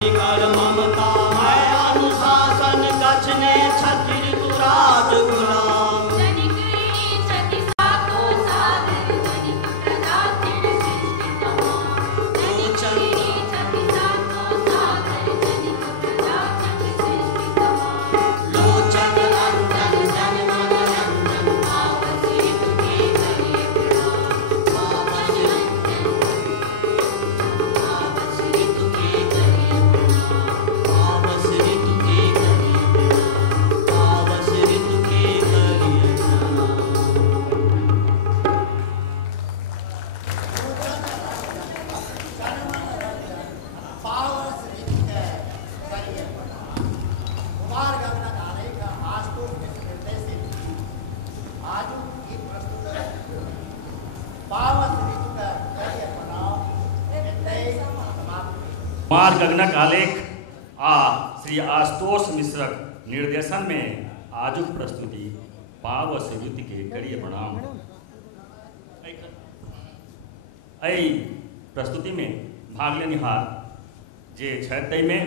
कर ममता है अनुशासन गचने छतिर तु राज गुलाम कुमार गगनक आलेख आ श्री आशुतोष मिश्रक निर्देशन में आजुक प्रस्तुति पावस युद्ध के करिए प्रणाम। एहि प्रस्तुति में भाग लेनिहार जे छथि में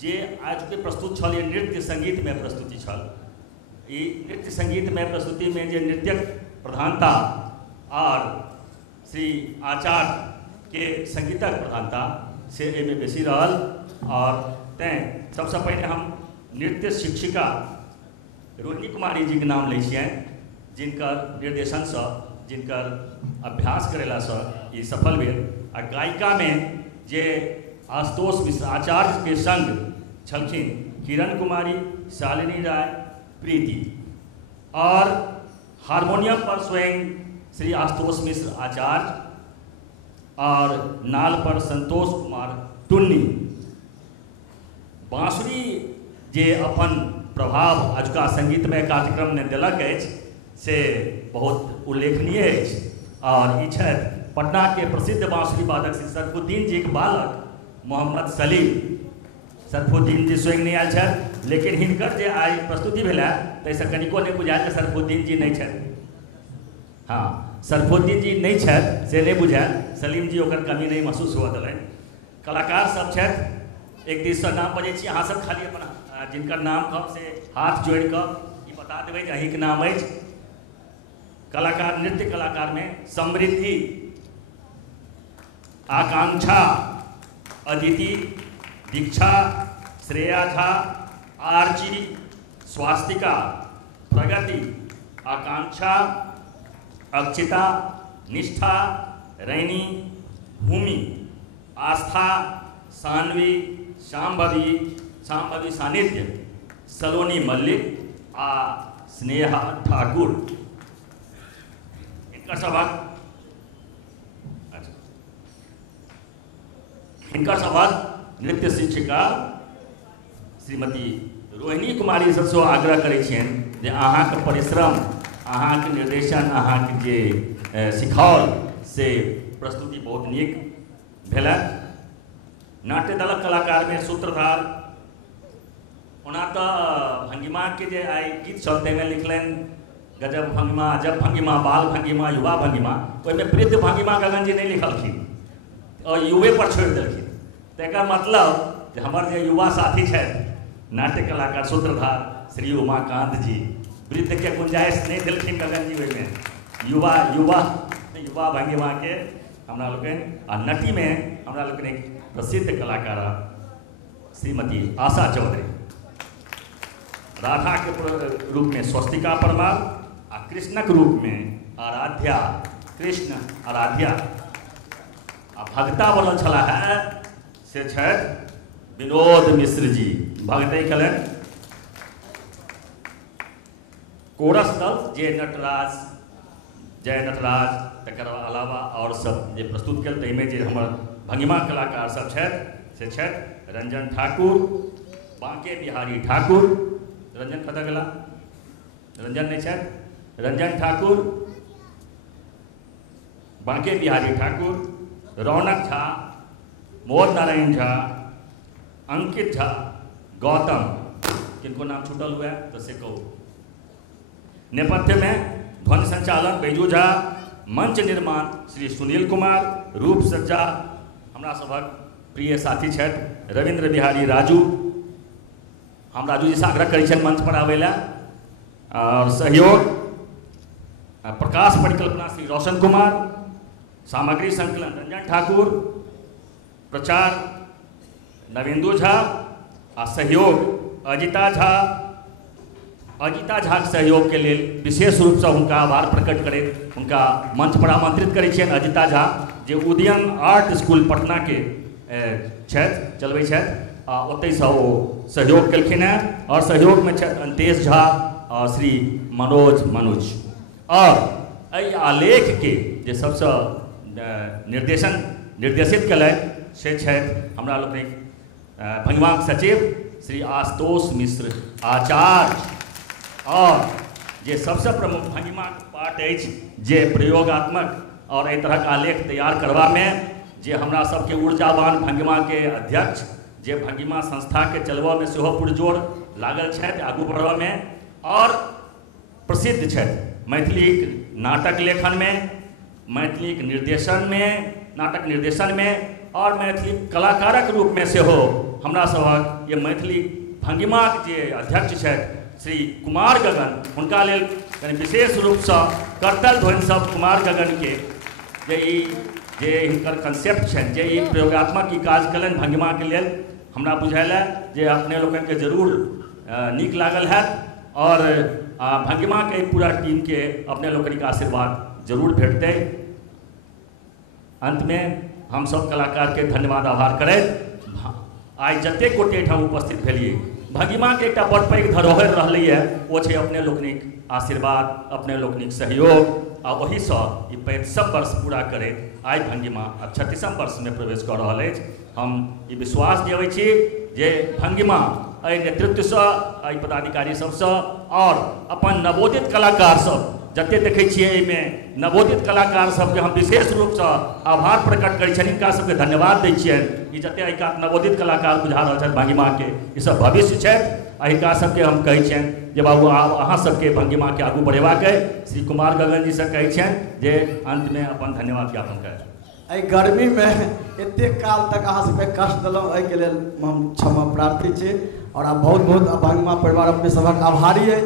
जे आज के प्रस्तुत छल नृत्य संगीत में प्रस्तुति छल। ई नृत्य संगीत में प्रस्तुति में जे नृत्यक प्रधानता और श्री आचार्य के संगीतक प्रधानता से एमे बेसी रहल और तें सबसे पहले हम नृत्य शिक्षिका रोहिणी कुमारी जी के नाम लै छियनि, जिनकर निर्देशन से जिनकर अभ्यास करेला से ये सफल भेल। आ गायिका में जे आशुतोष मिश्र आचार्य के संग छलखिन किरण कुमारी, शालिनी राय, प्रीति, और हारमोनियम पर स्वयं श्री आशुतोष मिश्र आचार्य और नाल पर संतोष कुमार टुन्नी। बांसुरी जे अपन प्रभाव आजुका संगीतमय कार्यक्रम ने दिलक अछि से बहुत उल्लेखनीय अछि। और ई छथि पटना के प्रसिद्ध बांसुरी वादक श्री सरफुद्दीन जी के बालक मोहम्मद सलीम। सरफुद्दीन जी स्वयं नहीं आयल छथि, लेकिन हिनकर जे आइ प्रस्तुति भेलै ताहिसँ कनिको नहि बुझायल जे सरफुद्दीन जी नहीं छथि। हाँ, सरफुद्दीन जी नहीं छथि से नहीं बुझायल, सलीम जी ओकर कमी नहीं महसूस हुआ देलनि। कलाकार सब छथि, एक दिससँ नाम बजै छी, अहाँ सब खाली अपन जिनकर नाम कहब से हाथ जोड़ि कऽ ई बता देबै जे अहीँके नाम अछि। कलाकार नृत्य कलाकार में समृद्धि, आकांक्षा, अदिति, दीक्षा, श्रेया झा, आरची, स्वास्तिका, प्रगति, आकांक्षा, अक्षिता, निष्ठा, रैनी, भूमि, आस्था, सान्वी, शाम्भवी सानिध्य, सलोनी मल्लिक आ स्नेहा ठाकुर। इनकर सभक नृत्य शिक्षिका श्रीमती रोहिणी कुमारी सबसँ आग्रह करै छियनि जे अहाँके परिश्रम, अहाँके निर्देशन, अहाँके जे सिखाओल से प्रस्तुति बहुत नीक भेल। नाट्य दलक कलाकार में सूत्रधार ओना तो भंगिमा के जे आई गीत छल ताहिमे लिखलनि गजब भंगिमा, अजब भंगिमा, बाल भंगिमा, युवा भंगिमा। ओहिमे वृद्ध भंगिमा गगन जी नहीं लिखलखिन और युवे पर छोड़ देलखिन। तकर मतलब जे हमर जे युवा साथी छथि नाट्य कलाकार सूत्रधार श्री उमाकांत जी, वृद्ध के गुंजाइश नहीं दिलखिन गगन जी ओहिमे। युवा युवा युवा भंगिमा के हमरा लोकनि। आ नटी में हमरा लोकनि एक प्रसिद्ध कलाकार श्रीमती आशा चौधरी, राधा के रूप में स्वस्तिका परमार आ कृष्णक रूप में आराध्या, कृष्ण आराध्या। आ भगता बनल छला है से छथि विनोद मिश्र जी, भगतै कलन। कोरस दल जे नटराज, जय नटराज, तकर अलावा और सब जे प्रस्तुत कल ताहिमे जे हमर भंगिमा कलाकार सब छथि से छथि रंजन ठाकुर, बांके बिहारी ठाकुर, रंजन कतऽ गेला? रंजन नहीं छथि, रंजन ठाकुर, बांके बिहारी ठाकुर, रौनक झा, मोर नारायण झा, अंकित झा, गौतम। किनको नाम छूटल हुआ तो से कहो। नेपथ्य में ध्वनि संचालन बैजू झा, मंच निर्माण श्री सुनील कुमार, रूप सज्जा हमरा सभक प्रिय साथी छथि रविंद्र बिहारी राजू, हम राजू जी से आग्रह करै छनि मंच पर आबै ला। और सहयोग प्रकाश परिकल्पना श्री रोशन कुमार, सामग्री संकलन रंजन ठाकुर, प्रचार नवेंदु झा आ सहयोग अजिता झा। अजिता झा के सहयोग के लिए विशेष रूप से उनका आभार प्रकट करैत उनका मंच पर आमंत्रित करै छियनि। अजिता झा जे उदयन आर्ट स्कूल पटना के छथि, चलबै छथि आ ओतैसँ ओ सहयोग केलखिन हैं। और सहयोग में छथि अंतेश झा और श्री मनोज। और एहि आलेख के जे सबसे निर्देशित कयलथि से छथि हमरा लोकनिक भंगिमाक सचिव श्री आशुतोष मिश्र आचार्य। और जे सबसे प्रमुख भंगिमाक पाठ अछि जे प्रयोगात्मक और एहि तरहक आलेख तैयार करबा में जे हमरा सबके ऊर्जावान भंगिमा के अध्यक्ष जे भंगिमा संस्था के चलबा में सेहो पुरजोर लागल छथि, आगू बढ़बा में और प्रसिद्ध छथि मैथिली नाटक लेखन में, मैथिली निर्देशन में, नाटक निर्देशन में और मैथिली कलाकारक रूप में सेहो हमरा सबक ये मैथिली भंगिमाक जे अध्यक्ष छथि श्री कुमार गगन, हुनका लेल कनि विशेष रूप से करतल ध्वनि सब कुमार गगन के जे हिनकर कंसेप्ट छनि, जे ई प्रयोगात्मक ई काज कयलनि भंगिमा के लेल, हमरा बुझायल जे अपने लोगन के जरूर नीक लागल हैत। और भंगिमा के पूरा टीम के अपने लोगन के आशीर्वाद जरूर भेटतै। अंत में हम सब कलाकार के धन्यवाद आभार करैत आइ जतेक गोटे एहिठाम उपस्थित भेलियै, भंगिमा के एक बड़ पैघ धरोहर रहलैए ओ छै अपने लोकनिक आशीर्वाद, अपने लोकनिक सहयोग। आ वही से 35 वर्ष पूरा करैत आइ भंगिमा 36 वर्ष में प्रवेश कर रहल अछि। हम ई विश्वास दियबै छी जे भंगिमा एहि नेतृत्व से, एहि पदाधिकारी सबसे और अपन नवोदित कलाकार सब जते देखै छियै एहिमे नवोदित कलाकार सबके हम विशेष रूप से आभार प्रकट करै छियनि, हिनका सबके धन्यवाद दै छियनि। ई जते एहिका नवोदित कलाकार बुझा रहल छथि भंगिमा के, ई सब भविष्य छथि। आ हिनका सबके हम कहै छियनि जे बाबू आब अहाँ सबके भंगिमा के आगू बढ़ेबाक अइ। श्री कुमार गगन जी से कहै छियनि जे अंत में अपन धन्यवाद ज्ञापन करै। एहि गर्मी में एतेक काल तक अहाँ सबके कष्ट देलहुँ, एहिके लेल हम क्षमा प्रार्थी छी। और आप बहुत बहुत भंगिमा परिवार अपने सबक आभारी है।